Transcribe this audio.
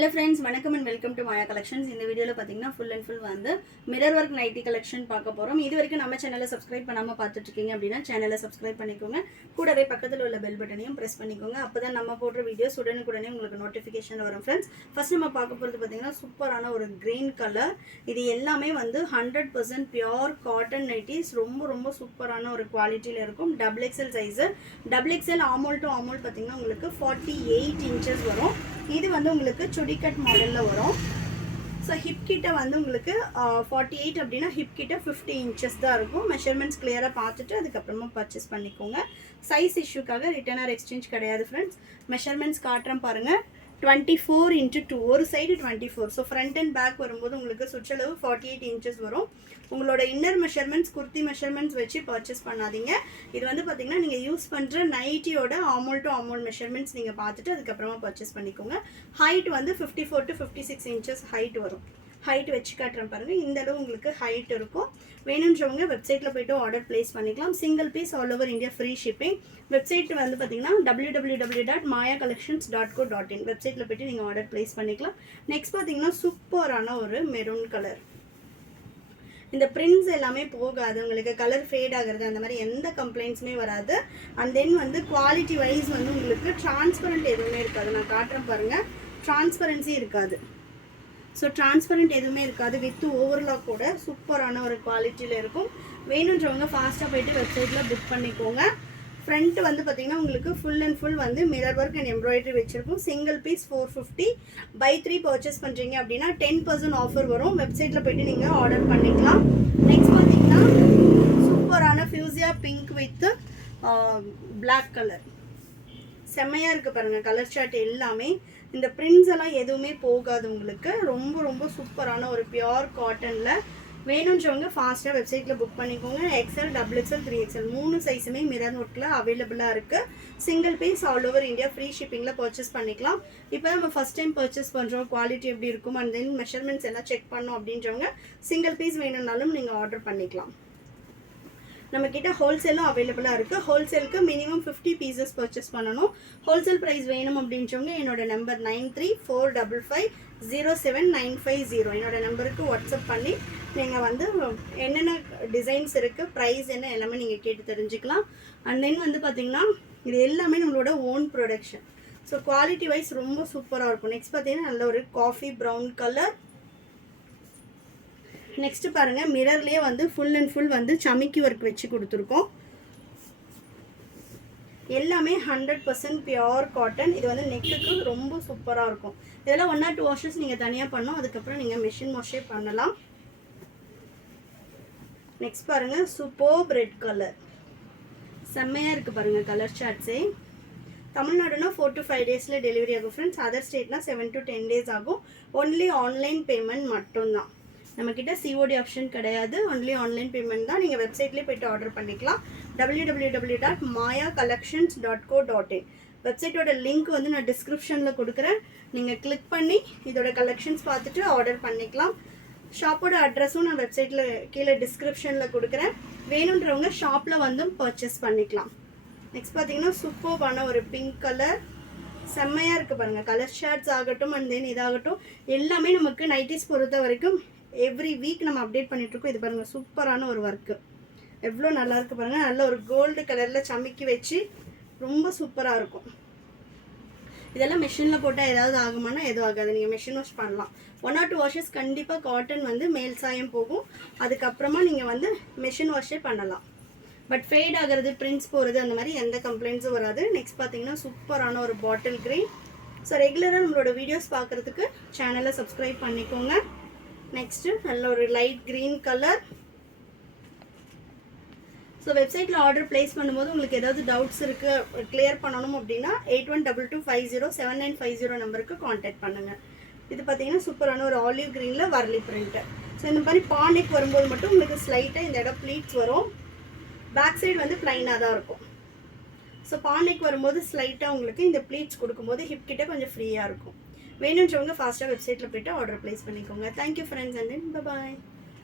Hello friends, வணக்கம் and welcome to Maya Collections. இந்த வீடியோல பாத்தீங்கன்னா full and full வந்து mirror work nighty collection பார்க்க போறோம். இது வரைக்கும் நம்ம சேனலை subscribe பண்ணாம பார்த்துட்டு இருக்கீங்க அப்படினா சேனலை subscribe பண்ணிக்கோங்க. கூடவே பக்கத்துல உள்ள bell பட்டனையும் press பண்ணிக்கோங்க. அப்பதான் நம்ம போடுற வீடியோஸ் உடனுக்குடனே உங்களுக்கு நோட்டிஃபிகேஷன் வரும் friends. First நம்ம பார்க்க போறது பாத்தீங்கன்னா சூப்பரான ஒரு green color. இது எல்லாமே வந்து 100% pure cotton nighties. ரொம்ப சூப்பரான ஒரு குவாலிட்டில இருக்கும். Double XL size. Double XL armhole to armhole பாத்தீங்கன்னா உங்களுக்கு 48 inches வரும். இது வந்து உங்களுக்கு சுடி கட் மாடல்ல வரும். சோ ஹிப் கிட்ட வந்து உங்களுக்கு 48 அப்படினா ஹிப் கிட்ட 50 inches தான் இருக்கும். மெஷர்மென்ட்ஸ் கிளியரா பார்த்துட்டு அதுக்கு அப்புறமா பர்ச்சேஸ் பண்ணிக்கோங்க. சைஸ் இஷ்யூக்காக ரிட்டர்ன் ஆர் எக்ஸ்சேஞ்ச் கிடையாது फ्रेंड्स. மெஷர்மென்ட்ஸ் காட்றேன் பாருங்க. 24x2 ஒரு side 24. So front and back வரும்போது உங்களுக்கு சுற்றளவு 48 inches வரும். உங்களோட இன்னர் மெஷர்மென்ட்ஸ் குர்த்தி மெஷர்மென்ட்ஸ் வச்சு பர்ச்சேஸ் பண்ணாதீங்க. இது வந்து பாத்தீங்கன்னா நீங்க யூஸ் பண்ற நைட்டியோட ஆர்மோல் டு ஆர்மோல் மெஷர்மென்ட்ஸ் நீங்க பார்த்துட்டு அதுக்கு அப்புறமா பர்ச்சேஸ் பண்ணிக்கோங்க. ஹைட் வந்து 54 to 56 inches ஹைட் வரும். ஹைட் வச்சு காட்றேன் பாருங்க. இந்த அளவு உங்களுக்கு ஹைட் இருக்கும். வேணும்ன்றவங்க வெப்சைட்ல போய்ட்டு ஆர்டர் பிளேஸ் பண்ணிக்கலாம். Single piece all over India free shipping. Website வந்து பாத்தீங்கன்னா www.mayacollections.co.in வெப்சைட்ல போய்ட்டு நீங்க ஆர்டர் பிளேஸ் பண்ணிக்கலாம். நெக்ஸ்ட் பாத்தீங்கன்னா சூப்பரான ஒரு மெரூன் கலர். இந்த prints எல்லாமே போகாது. உங்களுக்கு கலர் ஃபேட் ஆகிறது அந்த மாதிரி எந்த கம்ப்ளைண்ட்ஸ்மே வராது. and then வந்து குவாலிட்டி வைஸ் வந்து உங்களுக்கு டிரான்ஸ்பரண்ட் எதுவுமே இருக்காது. நான் காட்றேன் பாருங்க. டிரான்ஸ்பரன்சி இருக்காது. சோ டிரான்ஸ்பரண்ட் எதுவுமே இருக்காது. வித் ஓவர்லாக் கூட சூப்பரான ஒரு குவாலிட்டில இருக்கும். வேணும்ன்றவங்க ஃபாஸ்டா போய்ட்டு வெப்சைட்ல புக் பண்ணிக்கோங்க. ஃப்ரண்ட் வந்து பாத்தீங்கன்னா உங்களுக்கு ஃபுல் அண்ட் ஃபுல் வந்து மிரர் ஒர்க் அண்ட் எம்ப்ராய்டரி வெச்சிருக்கும். Single piece 450. பை 3 பர்ச்சேஸ் பண்றீங்க அப்படினா 10% ஆஃபர் வரும். வெப்சைட்ல போய்ட்டு நீங்க ஆர்டர் பண்ணிக்கலாம். நெக்ஸ்ட் பாத்தீங்கன்னா சூப்பரான ஃபியூசியா பிங்க் வித் Black கலர். செமையா இருக்கு பாருங்க கலர் சார்ட் எல்லாமே. இந்த prints எல்லாம் எதுவுமே போகாது உங்களுக்கு. ரொம்ப சூப்பரான ஒரு பியூர் காட்டன்ல. வேணும்ன்றவங்க ஃபாஸ்டா வெப்சைட்ல புக் பண்ணிக்கோங்க. XL, XXL, 3XL மூணு சைஸுமே மிரர் ஒர்க்ல அவேலபிளா இருக்கு. Single piece all over India free ஷிப்பிங்ல பர்ச்சேஸ் பண்ணிக்கலாம். இப்போ நம்ம ஃபர்ஸ்ட் டைம் பர்ச்சேஸ் பண்றோம். குவாலிட்டி எப்படி இருக்கும் and then மெஷர்மென்ட்ஸ் எல்லாம் செக் பண்ணனும் அப்படின்றவங்க சிங்கிள் பீஸ் வேணும்னாலும் நீங்க ஆர்டர் பண்ணிக்கலாம். நம்ம கிட்ட ஹோல்சேலும் அவேலபிளா இருக்கு. ஹோல்சேலுக்கு மினிமம் 50 பீசஸ் பர்ச்சேஸ் பண்ணனும். ஹோல்சேல் பிரைஸ் வேணும் அப்படின்றவங்க என்னோட நம்பர் 9345507950 என்னோட நம்பருக்கு வாட்ஸ்அப் பண்ணி நீங்க வந்து என்னென்ன டிசைன்ஸ் இருக்கு, பிரைஸ் என்ன எல்லாமே நீங்க கேட்டு தெரிஞ்சுக்கலாம். and then வந்து பாத்தீங்கன்னா இது எல்லாமே நம்மளோட own production. So quality wise ரொம்ப சூப்பரா இருக்கும். நெக்ஸ்ட் பாத்தீங்கன்னா நல்ல ஒரு காஃபி பிரவுன் கலர். நெக்ஸ்ட் பாருங்க மிரர்லயே வந்து ஃபுல் அண்ட் ஃபுல் வந்து சமிக்கி வர்க் வச்சு கொடுத்திருக்கோம். எல்லாமே 100% பியூர் காட்டன். இது வந்து நெக்குக்கு ரொம்ப சூப்பரா இருக்கும். இதெல்லாம் 1 or 2 வாஷஸ் நீங்க தனியா பண்ணனும். அதுக்கு அப்புறம் நீங்க மெஷின் வாஷே பண்ணலாம். நெக்ஸ்ட் பாருங்க சூப்பர் ரெட் கலர். செமையா இருக்கு பாருங்க கலர் சார்ட்ஸே. தமிழ்நாடுனா 4 to 5 டேஸ்ல டெலிவரி ஆகும் फ्रेंड्स. அதர் ஸ்டேட்னா 7 to 10 டேஸ் ஆகும். only ஆன்லைன் பேமெண்ட் மட்டும் தான். நம்ம கிட்ட COD ஆப்ஷன் கிடையாது. only ஆன்லைன் பேமெண்ட் தான். நீங்க வெப்சைட்லயே போய்ட்டு ஆர்டர் பண்ணிக்கலாம். www.mayacollections.co.in வெப்சைட்டோட லிங்க் வந்து நான் டிஸ்கிரிப்ஷன்ல கொடுக்கிறேன். நீங்க கிளிக் பண்ணி இதோட கலெக்ஷன்ஸ் பார்த்துட்டு ஆர்டர் பண்ணிக்கலாம். ஷாப்போட அட்ரஸும் நான் வெப்சைட்ல கீழ டிஸ்கிரிப்ஷன்ல கொடுக்கிறேன். வேணும்ன்றவங்க ஷாப்ல வந்து பர்ச்சேஸ் பண்ணிக்கலாம். நெக்ஸ்ட் பாத்தீங்கன்னா சூப்பரான ஒரு பிங்க் கலர். செமையா இருக்கு பாருங்க கலர் ஷார்ட்ஸ் ஆகட்டும் and then இதாகட்டும் எல்லாமே நமக்கு நைட்டிஸ் பொறுத்த வரைக்கும் எவ்ரி வீக் நம்ம அப்டேட் பண்ணிட்டு இருக்கோம். இது பாருங்க சூப்பரான ஒரு வர்க். எவ்வளவு நல்லா இருக்கு பாருங்க. நல்ல ஒரு கோல்ட் கலர்ல சமிக்கி வெச்சு ரொம்ப சூப்பரா இருக்கும். இதெல்லாம் மெஷின்ல போட்டா ஏதாவது ஆகுமானா எதுவும் ஆகாது. நீங்க மெஷின் வாஷ் பண்ணலாம். 1 or 2 வாஷஸ் கண்டிப்பா காட்டன் வந்து மேல் சாயம் போகும். அதுக்கு அப்புறமா நீங்க வந்து மெஷின் வாஷே பண்ணலாம். பட் ஃபேட் ஆகிறது, பிரிண்ட்ஸ் போறது அந்த மாதிரி எந்த கம்ப்ளைண்ட்ஸும் வராது. நெக்ஸ்ட் பாத்தீங்கன்னா சூப்பரான ஒரு பாட்டில் கிரீன். சோ ரெகுலரா நம்மளோட வீடியோஸ் பார்க்கிறதுக்கு சேனலை சப்ஸ்கிரைப் பண்ணிக்கோங்க. நெக்ஸ்ட் நல்ல ஒரு லைட் கிரீன் கலர். சோ வெப்சைட்ல ஆர்டர் பிளேஸ் பண்ணும்போது உங்களுக்கு ஏதாவது டவுட்ஸ் இருக்கு கிளியர் பண்ணனும் அப்படினா 8122507950 நம்பருக்கு கான்டாக்ட் பண்ணுங்க. இது பாத்தீங்கன்னா சூப்பரான ஒரு ஆலிவ் கிரீன்ல வர்லி பிரிண்ட். சோ இந்த மாதிரி பானெக் வரும்போது மட்டும் உங்களுக்கு ஸ்லைட்டா இந்த இடம் ப்ளீட்ஸ் வரும். பேக் சைடு வந்து ப்ளைனா தான் இருக்கும். சோ பானெக் வரும்போது ஸ்லைட்டா உங்களுக்கு இந்த ப்ளீட்ஸ் கொடுக்கும்போது ஹிப் கிட்ட கொஞ்சம் ஃப்ரீயா இருக்கும். வேணும்ன்றவங்க ஃபாஸ்டா வெப்சைட்ல போய்ட்டு ஆர்டர் பிளேஸ் பண்ணிக்கோங்க. Thank you friends and then bye bye.